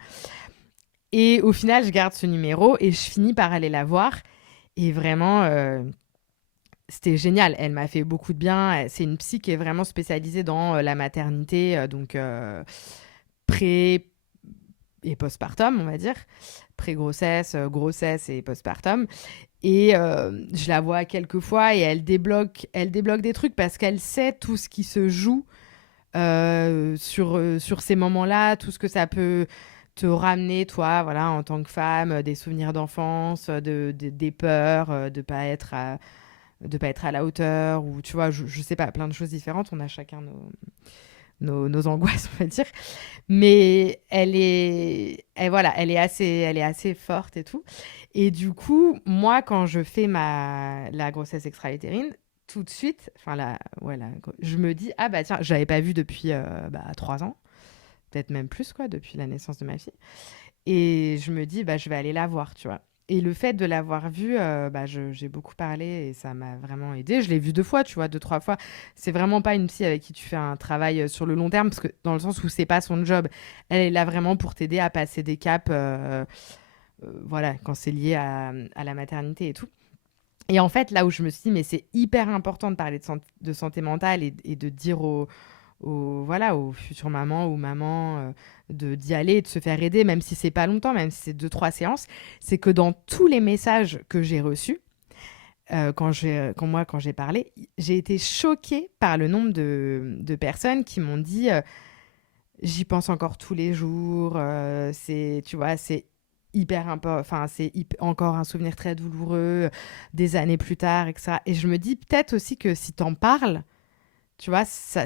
Et au final, je garde ce numéro et je finis par aller la voir. Et vraiment, c'était génial. Elle m'a fait beaucoup de bien. C'est une psy qui est vraiment spécialisée dans la maternité, donc pré et postpartum, on va dire. Pré-grossesse, grossesse et postpartum. Et je la vois quelques fois et elle débloque des trucs parce qu'elle sait tout ce qui se joue sur ces moments-là, tout ce que ça peut te ramener, toi, voilà, en tant que femme, des souvenirs d'enfance, des peurs, de pas être à la hauteur, ou tu vois, je sais pas, plein de choses différentes. On a chacun nos angoisses, on va dire. Mais voilà, elle est assez forte et tout. Et du coup, moi, quand je fais la grossesse extra-utérine, tout de suite, enfin je me dis, ah bah tiens, j'avais pas vu depuis 3 ans, peut-être même plus, quoi, depuis la naissance de ma fille. Et je me dis, bah je vais aller la voir, tu vois. Et le fait de l'avoir vue, j'ai beaucoup parlé et ça m'a vraiment aidée. Je l'ai vue 2 fois, tu vois, 2, 3 fois. C'est vraiment pas une psy avec qui tu fais un travail sur le long terme, parce que dans le sens où c'est pas son job. Elle est là vraiment pour t'aider à passer des caps, voilà, quand c'est lié à la maternité et tout. Et en fait, là où je me suis dit, mais c'est hyper important de parler de santé mentale et de dire voilà, aux futures mamans ou mamans d'y aller et de se faire aider, même si c'est pas longtemps, même si c'est 2, 3 séances, c'est que dans tous les messages que j'ai reçus, quand j'ai parlé, j'ai été choquée par le nombre de personnes qui m'ont dit j'y pense encore tous les jours, tu vois, c'est hyper important, enfin, encore un souvenir très douloureux, des années plus tard, etc. Et je me dis peut-être aussi que si t'en parles, tu vois, ça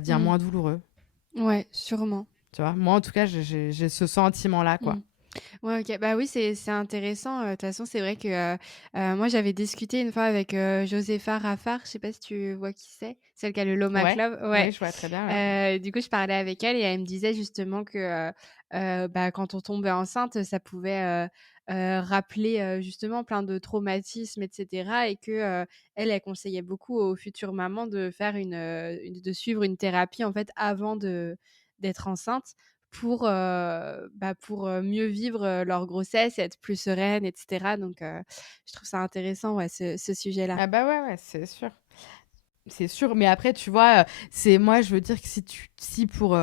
devient Mmh. moins douloureux. Ouais, sûrement. Tu vois, moi, en tout cas, j'ai ce sentiment-là, Mmh. quoi. Ouais, OK. Bah, oui, c'est intéressant, de toute façon, c'est vrai que, moi, j'avais discuté une fois avec, Josépha Raffard, je sais pas si tu vois qui c'est? Celle qui a le Loma Ouais, Club? oui, Ouais. je vois très bien, ouais. Du coup, je parlais avec elle et elle me disait justement que, bah, quand on tombait enceinte, ça pouvait, rappeler, justement plein de traumatismes et cetera et que, elle conseillait beaucoup aux futures mamans de faire de suivre une thérapie, en fait, avant d'être enceinte pour, bah, pour, mieux vivre, leur grossesse et être plus sereine et cetera donc je trouve ça intéressant, ouais, ce sujet-là. Ah bah, ouais, ouais, c'est sûr. C'est sûr, mais après, tu vois, c'est moi, je veux dire que si pour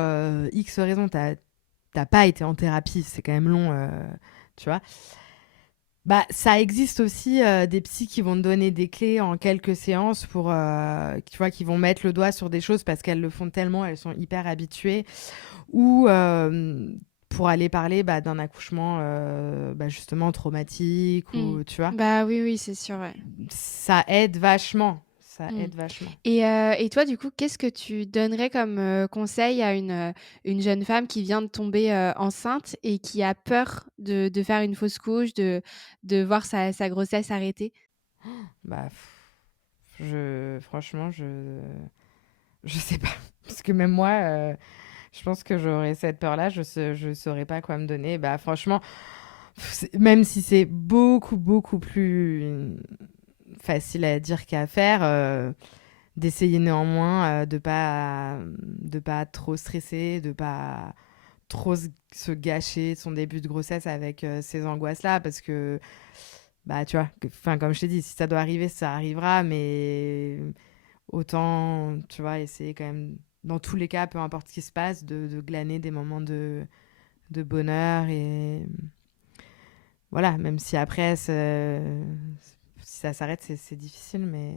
X raison, t'as pas été en thérapie, c'est quand même long, tu vois. Bah, ça existe aussi des psys qui vont te donner des clés en quelques séances pour, tu vois, qui vont mettre le doigt sur des choses parce qu'elles le font tellement, elles sont hyper habituées, ou pour aller parler bah, d'un accouchement bah, justement traumatique, Mmh. ou tu vois, Bah, oui, oui, c'est sûr, ouais. ça aide vachement, ça Mmh. aide vachement. Et toi, du coup, qu'est-ce que tu donnerais comme, conseil à une jeune femme qui vient de tomber, enceinte et qui a peur de faire une fausse couche, de voir sa grossesse arrêter? Bah, franchement, je sais pas. Parce que même moi, je pense que j'aurais cette peur-là, je saurais pas quoi me donner. Bah, franchement, même si c'est beaucoup, beaucoup plus facile à dire qu'à faire, d'essayer néanmoins de pas trop stresser, de pas trop se gâcher son début de grossesse avec ces angoisses-là, parce que, bah, tu vois, comme je t'ai dit, si ça doit arriver, ça arrivera, mais autant, tu vois, essayer quand même, dans tous les cas, peu importe ce qui se passe, de glaner des moments de bonheur. Et voilà, même si après, si ça s'arrête, c'est difficile, mais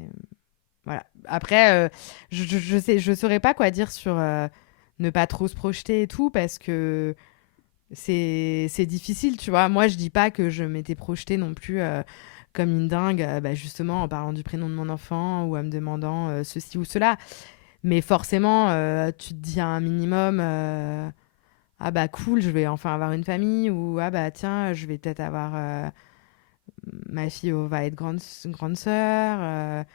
voilà. Après, je saurais pas quoi dire sur ne pas trop se projeter et tout, parce que c'est difficile, tu vois. Moi, je dis pas que je m'étais projetée non plus comme une dingue, bah, justement en parlant du prénom de mon enfant ou en me demandant ceci ou cela. Mais forcément, tu te dis un minimum, ah bah cool, je vais enfin avoir une famille, ou ah bah tiens, je vais peut-être avoir ma fille va être grande sœur.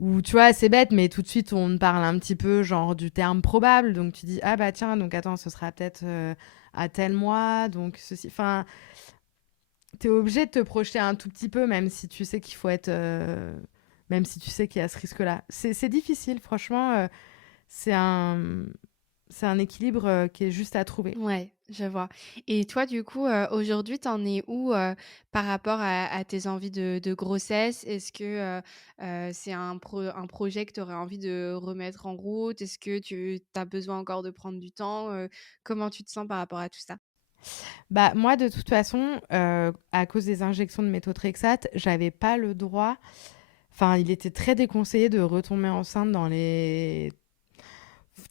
Ou tu vois, c'est bête, mais tout de suite on parle un petit peu genre du terme probable. Donc tu dis ah bah tiens, donc attends, ce sera peut-être à tel mois, donc ceci. Enfin, t'es obligé de te projeter un tout petit peu, même si tu sais qu'il faut être, même si tu sais qu'il y a ce risque-là. C'est difficile, franchement. C'est un, c'est un équilibre qui est juste à trouver. Ouais, je vois. Et toi, du coup, aujourd'hui, tu en es où, par rapport à tes envies de grossesse? Est-ce que, c'est un projet que tu aurais envie de remettre en route? Est-ce que tu as besoin encore de prendre du temps? Comment tu te sens par rapport à tout ça? Bah, moi, de toute façon, à cause des injections de méthotrexate, j'avais pas le droit. Enfin, il était très déconseillé de retomber enceinte dans les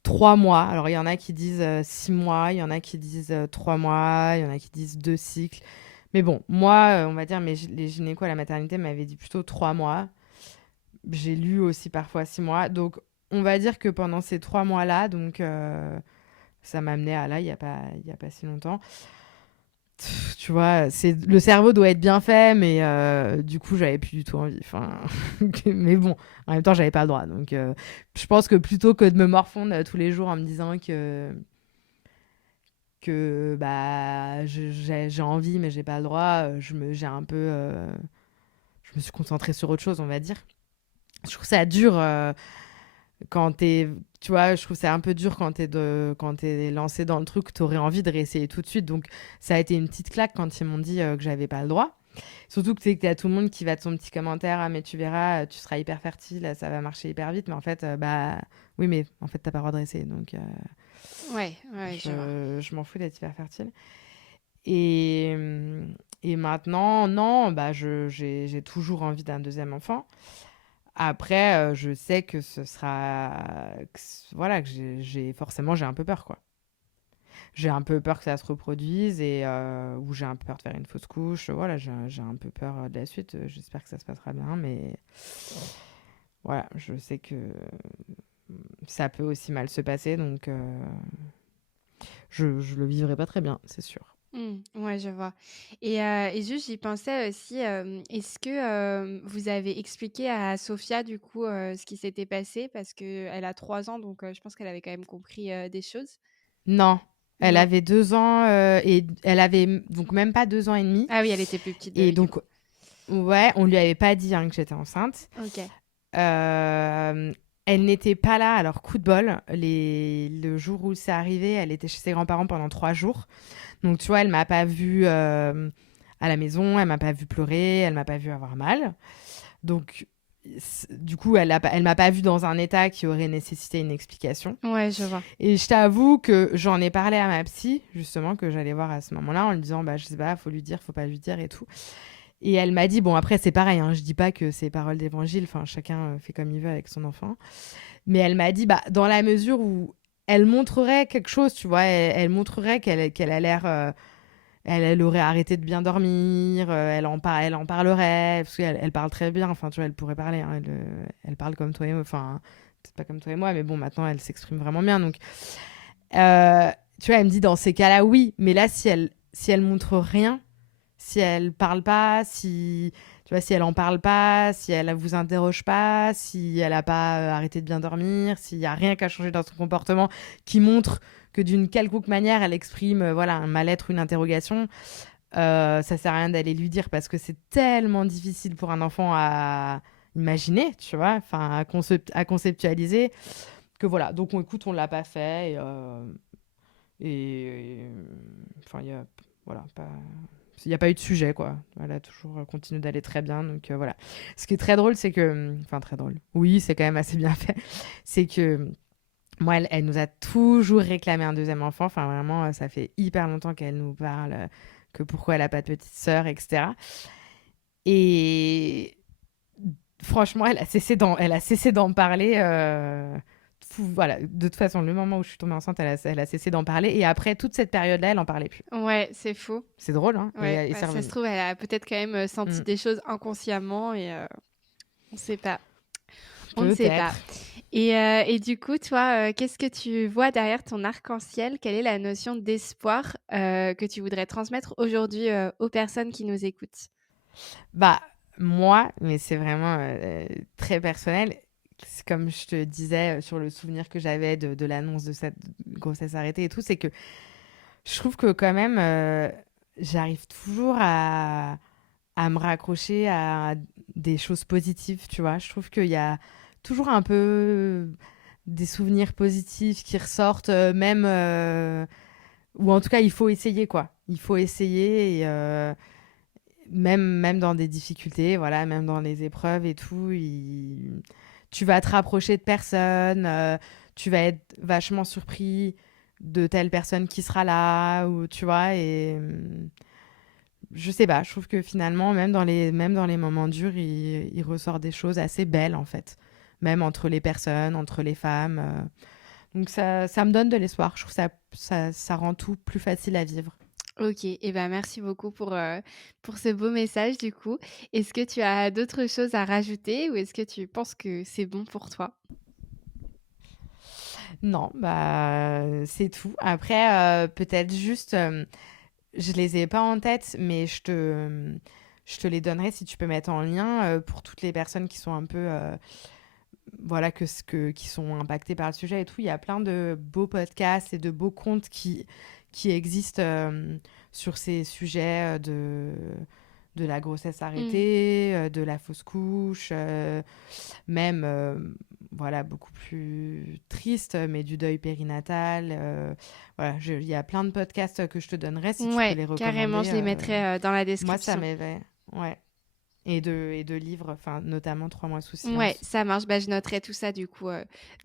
3 mois. Alors, il y en a qui disent 6 mois, il y en a qui disent 3 mois, il y en a qui disent 2 cycles. Mais bon, moi, on va dire, les gynécos à la maternité m'avaient dit plutôt 3 mois. J'ai lu aussi parfois 6 mois. Donc, on va dire que pendant ces 3 mois-là, donc ça m'a amené à là, il y a pas si longtemps. Tu vois, le cerveau doit être bien fait, mais du coup, j'avais plus du tout envie. Enfin, mais bon, en même temps, j'avais pas le droit. Donc, je pense que plutôt que de me morfondre tous les jours en me disant que bah, j'ai envie, mais j'ai pas le droit, je me suis concentrée sur autre chose, on va dire. Je trouve ça dur quand t'es, tu vois, je trouve ça un peu dur quand t'es lancé dans le truc, t'aurais envie de réessayer tout de suite. Donc, ça a été une petite claque quand ils m'ont dit que j'avais pas le droit. Surtout que tu sais qu'il y a tout le monde qui va de son petit commentaire, ah mais tu verras, tu seras hyper fertile, ça va marcher hyper vite. Mais en fait, bah oui, mais en fait, t'as pas le droit de réessayer. Donc, Ouais, ouais, je vois. je m'en fous d'être hyper fertile. Et, et maintenant, non, bah j'ai toujours envie d'un deuxième enfant. Après, je sais que ce sera. Voilà, que forcément, j'ai un peu peur, quoi. J'ai un peu peur que ça se reproduise, ou j'ai un peu peur de faire une fausse couche. Voilà, j'ai un peu peur de la suite. J'espère que ça se passera bien, mais voilà, je sais que ça peut aussi mal se passer, donc je le vivrai pas très bien, c'est sûr. Ouais, je vois et juste j'y pensais aussi, est-ce que, vous avez expliqué à Sophia du coup, ce qui s'était passé? Parce qu'elle a 3 ans donc je pense qu'elle avait quand même compris, des choses? Non, elle Non? avait 2 ans, et elle avait donc même pas 2 ans et demi. Ah oui, elle était plus petite, bah Et oui, du donc coup. ouais, on lui avait pas dit, hein, que j'étais enceinte. OK. Hem, Elle n'était pas là, alors coup de bol, le jour où c'est arrivé, elle était chez ses grands-parents pendant 3 jours. Donc tu vois, elle m'a pas vue, à la maison, elle m'a pas vue pleurer, elle m'a pas vue avoir mal. Donc du coup, elle m'a pas vue dans un état qui aurait nécessité une explication. Ouais, je vois. Et je t'avoue que j'en ai parlé à ma psy, justement, que j'allais voir à ce moment-là, en lui disant, bah, je sais pas, faut lui dire, faut pas lui dire et tout. Et elle m'a dit, bon, après, c'est pareil, hein, je dis pas que c'est parole d'évangile, enfin, chacun fait comme il veut avec son enfant. Mais elle m'a dit, bah, dans la mesure où elle montrerait quelque chose, tu vois, elle montrerait qu'elle a l'air. Elle aurait arrêté de bien dormir, elle en parlerait, parce qu'elle parle très bien, enfin, tu vois, elle pourrait parler, hein, elle parle comme toi et moi, enfin, peut-être pas comme toi et moi, mais bon, maintenant, elle s'exprime vraiment bien. Donc, euh, tu vois, elle me dit, dans ces cas-là, oui, mais là, si elle montre rien, si elle parle pas, si tu vois, si elle en parle pas, si elle vous interroge pas, si elle a pas arrêté de bien dormir, s'il y a rien qui a changé dans son comportement qui montre que d'une quelconque manière elle exprime voilà un mal-être, une interrogation, ça sert à rien d'aller lui dire parce que c'est tellement difficile pour un enfant à imaginer, tu vois, enfin à conceptualiser que voilà. Donc écoute, on l'a pas fait enfin il y a voilà pas il n'y a pas eu de sujet, quoi. Elle a toujours continué d'aller très bien. Donc voilà. Ce qui est très drôle, c'est que. Enfin, très drôle. Oui, c'est quand même assez bien fait. C'est que moi, elle nous a toujours réclamé un deuxième enfant. Enfin, vraiment, ça fait hyper longtemps qu'elle nous parle que pourquoi elle n'a pas de petite sœur, etc. Et franchement, elle a cessé d'en parler. Voilà, de toute façon, le moment où je suis tombée enceinte, elle a cessé d'en parler. Et après toute cette période-là, elle en parlait plus. Ouais, c'est faux. C'est drôle, hein, Ouais, et bah, c'est ça se revenu. trouve, elle a peut-être quand même, senti Mm. des choses inconsciemment et on sait pas. On ne sait pas. Peut-être. Et du coup, toi, qu'est-ce que tu vois derrière ton arc-en-ciel? Quelle est la notion d'espoir, que tu voudrais transmettre aujourd'hui, aux personnes qui nous écoutent? Bah, moi, mais c'est vraiment très personnel, c'est comme je te disais sur le souvenir que j'avais de l'annonce de cette grossesse arrêtée et tout, c'est que je trouve que quand même, j'arrive toujours à me raccrocher à des choses positives, tu vois. Je trouve qu'il y a toujours un peu des souvenirs positifs qui ressortent, même, ou en tout cas, il faut essayer, quoi. Il faut essayer et même dans des difficultés, voilà, même dans les épreuves et tout, tu vas te rapprocher de personnes, tu vas être vachement surpris de telle personne qui sera là, ou tu vois, et je sais pas, je trouve que finalement, même dans les moments durs, il ressort des choses assez belles, en fait, même entre les personnes, entre les femmes. Donc ça me donne de l'espoir, je trouve ça rend tout plus facile à vivre. OK et ben, merci beaucoup pour ce beau message du coup. Est-ce que tu as d'autres choses à rajouter ou est-ce que tu penses que c'est bon pour toi? Non, bah, c'est tout. Après, peut-être juste, je les ai pas en tête, mais je te les donnerai si tu peux mettre en lien pour toutes les personnes qui sont un peu, voilà, qui sont impactées par le sujet et tout. Il y a plein de beaux podcasts et de beaux contes qui existent sur ces sujets de la grossesse Mmh. arrêtée, de la fausse couche, même voilà beaucoup plus triste, mais du deuil périnatal. Voilà, il y a plein de podcasts que je te donnerai si tu peux Ouais, les carrément, recommander. je les mettrai, dans la Moi, ça description. m'éveille. Ouais. Et de livres, enfin notamment Trois mois sous Ouais, silence. ça marche. Bah, je noterai tout ça du coup,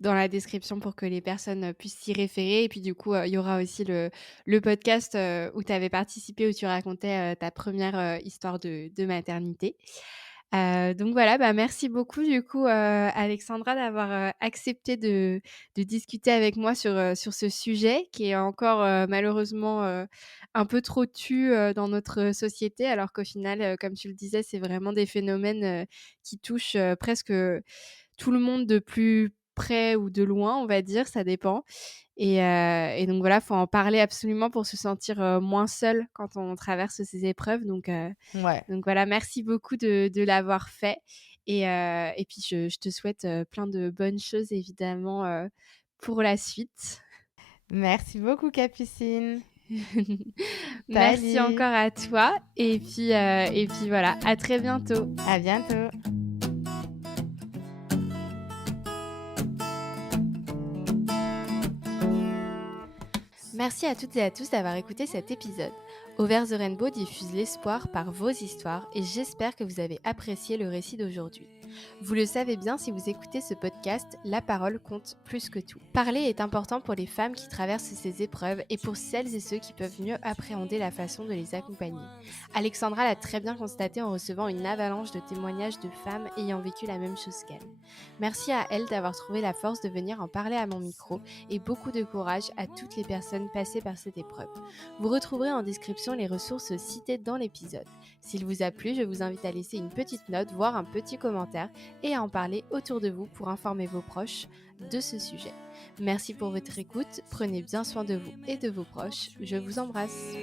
dans la description pour que les personnes, puissent s'y référer et puis du coup, il y aura aussi le podcast, où tu avais participé, où tu racontais, ta première histoire de maternité. Donc voilà, bah, merci beaucoup du coup, Alexandra d'avoir, accepté de discuter avec moi sur ce sujet qui est encore, malheureusement, un peu trop tu, dans notre société alors qu'au final, comme tu le disais, c'est vraiment des phénomènes, qui touchent, presque, tout le monde de plus près ou de loin, on va dire, ça dépend. Et donc voilà, faut en parler absolument pour se sentir, moins seul quand on traverse ces épreuves. Ouais. Donc voilà, merci beaucoup de l'avoir fait et puis je te souhaite, plein de bonnes choses évidemment, pour la suite. Merci beaucoup, Capucine. Merci Salut. encore à toi et puis voilà, à très bientôt. À bientôt. Merci à toutes et à tous d'avoir écouté cet épisode. Over the Rainbow diffuse l'espoir par vos histoires et j'espère que vous avez apprécié le récit d'aujourd'hui. Vous le savez bien, si vous écoutez ce podcast, la parole compte plus que tout. Parler est important pour les femmes qui traversent ces épreuves et pour celles et ceux qui peuvent mieux appréhender la façon de les accompagner. Alexandra l'a très bien constaté en recevant une avalanche de témoignages de femmes ayant vécu la même chose qu'elle. Merci à elle d'avoir trouvé la force de venir en parler à mon micro et beaucoup de courage à toutes les personnes passées par cette épreuve. Vous retrouverez en description les ressources citées dans l'épisode. S'il vous a plu, je vous invite à laisser une petite note, voire un petit commentaire et à en parler autour de vous pour informer vos proches de ce sujet. Merci pour votre écoute, prenez bien soin de vous et de vos proches, je vous embrasse.